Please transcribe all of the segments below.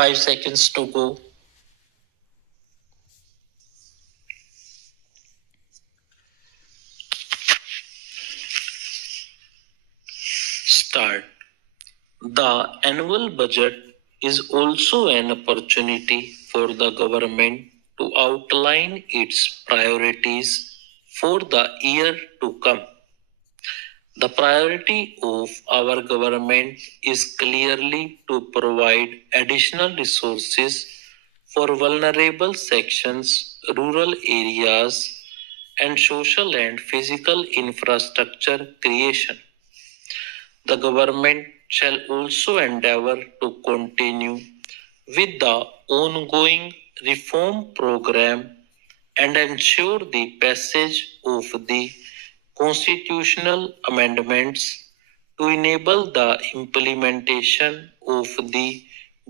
5 seconds to go. Start. The annual budget is also an opportunity for the government to outline its priorities for the year to come. The priority of our government is clearly to provide additional resources for vulnerable sections, rural areas, and social and physical infrastructure creation. The government shall also endeavor to continue with the ongoing reform program and ensure the passage of the constitutional amendments to enable the implementation of the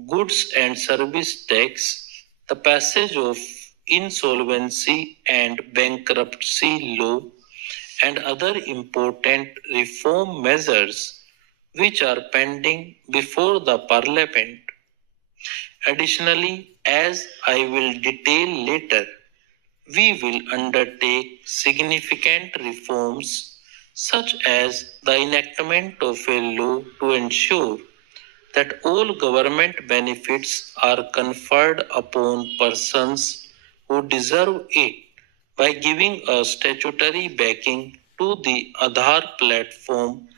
goods and service tax, the passage of insolvency and bankruptcy law, and other important reform measures which are pending before the Parliament. Additionally, as I will detail later, we will undertake significant reforms such as the enactment of a law to ensure that all government benefits are conferred upon persons who deserve it by giving a statutory backing to the Aadhaar platform,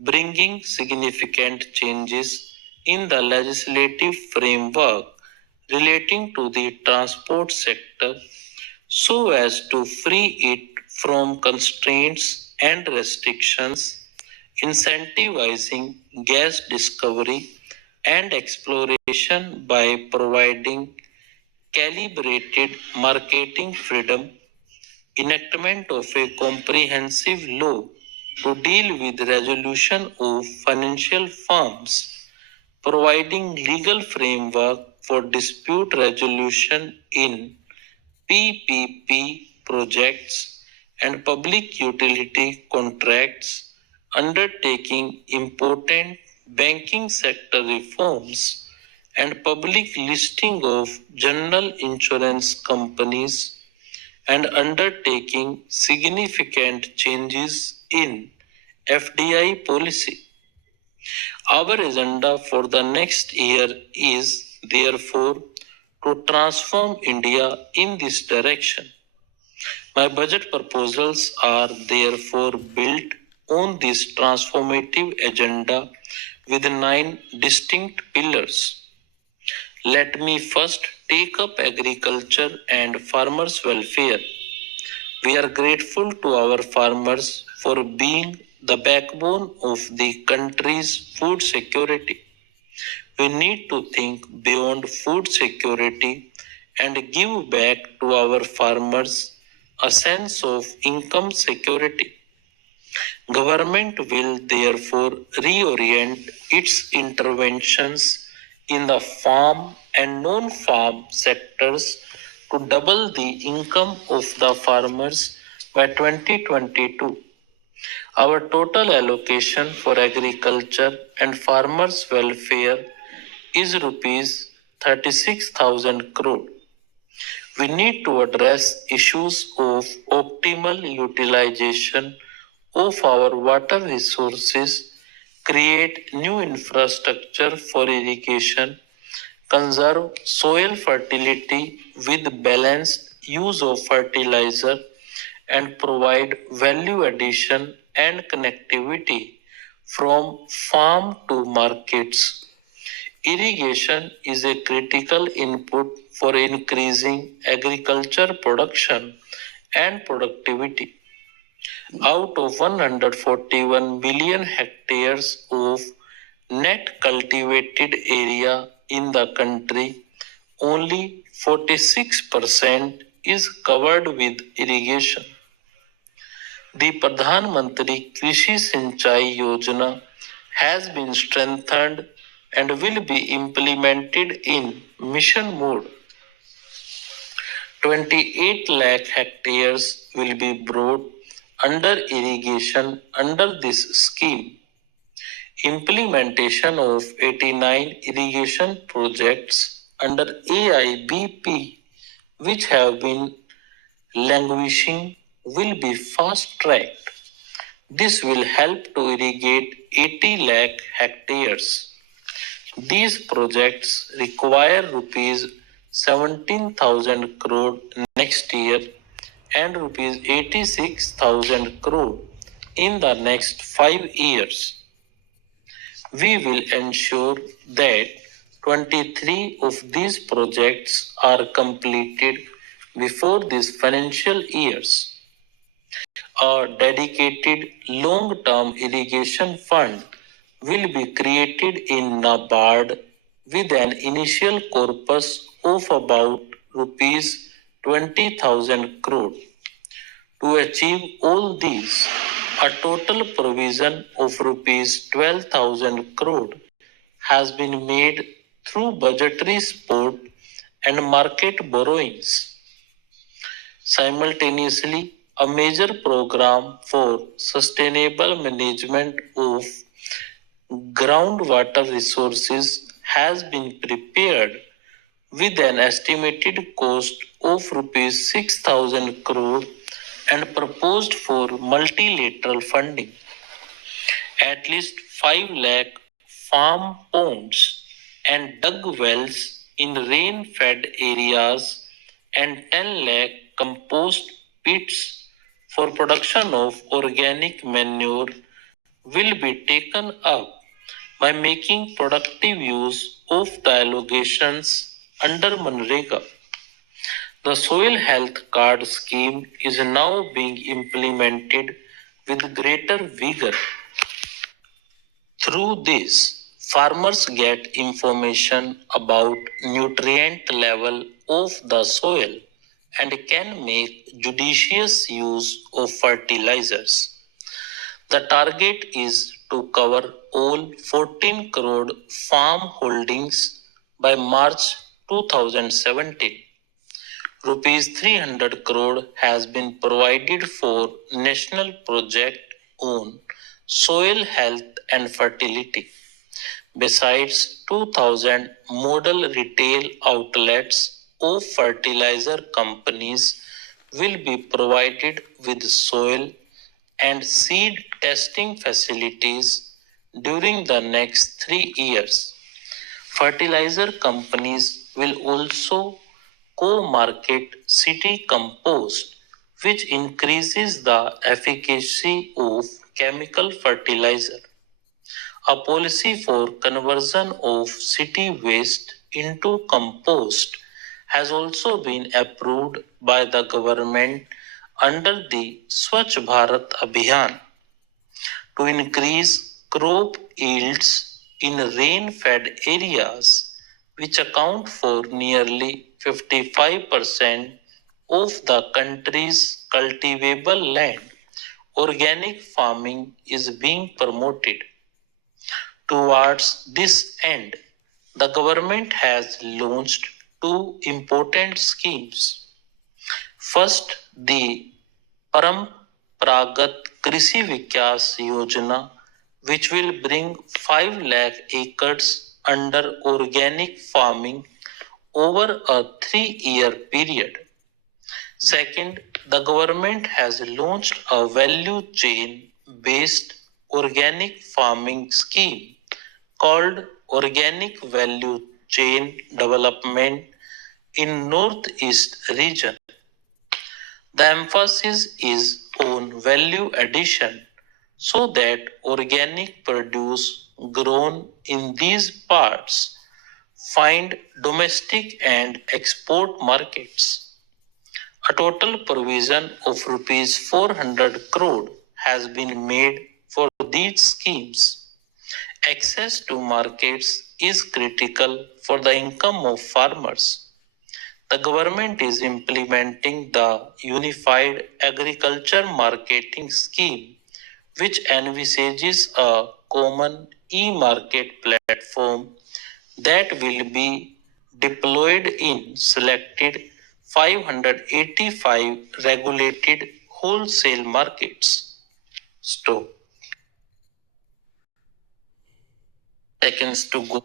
bringing significant changes in the legislative framework relating to the transport sector so as to free it from constraints and restrictions, incentivizing gas discovery and exploration by providing calibrated marketing freedom, enactment of a comprehensive law to deal with resolution of financial firms, providing legal framework for dispute resolution in PPP projects and public utility contracts, undertaking important banking sector reforms and public listing of general insurance companies, and undertaking significant changes in FDI policy. Our agenda for the next year is therefore to transform India in this direction. My budget proposals are therefore built on this transformative agenda with 9 distinct pillars. Let me first take up agriculture and farmers' welfare. We are grateful to our farmers for being the backbone of the country's food security. We need to think beyond food security and give back to our farmers a sense of income security. Government will therefore reorient its interventions in the farm and non-farm sectors to double the income of the farmers by 2022. Our total allocation for agriculture and farmers' welfare is rupees 36,000 crore. We need to address issues of optimal utilization of our water resources, create new infrastructure for irrigation, conserve soil fertility with balanced use of fertilizer, and provide value addition and connectivity from farm to markets. Irrigation is a critical input for increasing agriculture production and productivity. Out of 141 million hectares of net cultivated area in the country, only 46% is covered with irrigation. The Pradhan Mantri Krishi Sinchai Yojana has been strengthened and will be implemented in mission mode. 28 lakh hectares will be brought under irrigation under this scheme. Implementation of 89 irrigation projects under AIBP, which have been languishing, will be fast tracked. This will help to irrigate 80 lakh hectares. These projects require rupees 17,000 crore next year and rupees 86,000 crore in the next 5 years. We will ensure that 23 of these projects are completed before this financial years. A dedicated long-term irrigation fund will be created in NABARD with an initial corpus of about rupees 20,000 crore. To achieve all these, a total provision of rupees 12,000 crore has been made through budgetary support and market borrowings. Simultaneously, a major program for sustainable management of groundwater resources has been prepared with an estimated cost of rupees 6,000 crore and proposed for multilateral funding. At least 5 lakh farm ponds and dug wells in rain-fed areas and 10 lakh compost pits for production of organic manure will be taken up by making productive use of the allocations under Manrega. The soil health card scheme is now being implemented with greater vigor. Through this, farmers get information about nutrient level of the soil and can make judicious use of fertilizers. The target is to cover all 14 crore farm holdings by March 2017. Rupees 300 crore has been provided for national project on soil health and fertility. Besides, 2,000 model retail outlets of fertilizer companies will be provided with soil and seed testing facilities during the next 3 years. Fertilizer companies will also co-market city compost, which increases the efficacy of chemical fertilizer. A policy for conversion of city waste into compost has also been approved by the government under the Swachh Bharat Abhiyan to increase crop yields in rain-fed areas, which account for nearly 55% of the country's cultivable land. Organic farming is being promoted. Towards this end, the government has launched two important schemes. First, the Paramparagat Krishi Vikas Yojana, which will bring 5 lakh acres under organic farming over a 3-year period. Second, the government has launched a value chain based organic farming scheme called Organic Value Chain Development in Northeast region. The emphasis is on value addition so that organic produce grown in these parts find domestic and export markets. A total provision of rupees 400 crore has been made for these schemes. Access to markets is critical for the income of farmers. The government is implementing the Unified Agriculture Marketing Scheme, which envisages a common e-market platform that will be deployed in selected 585 regulated wholesale markets. Stop. seconds to go.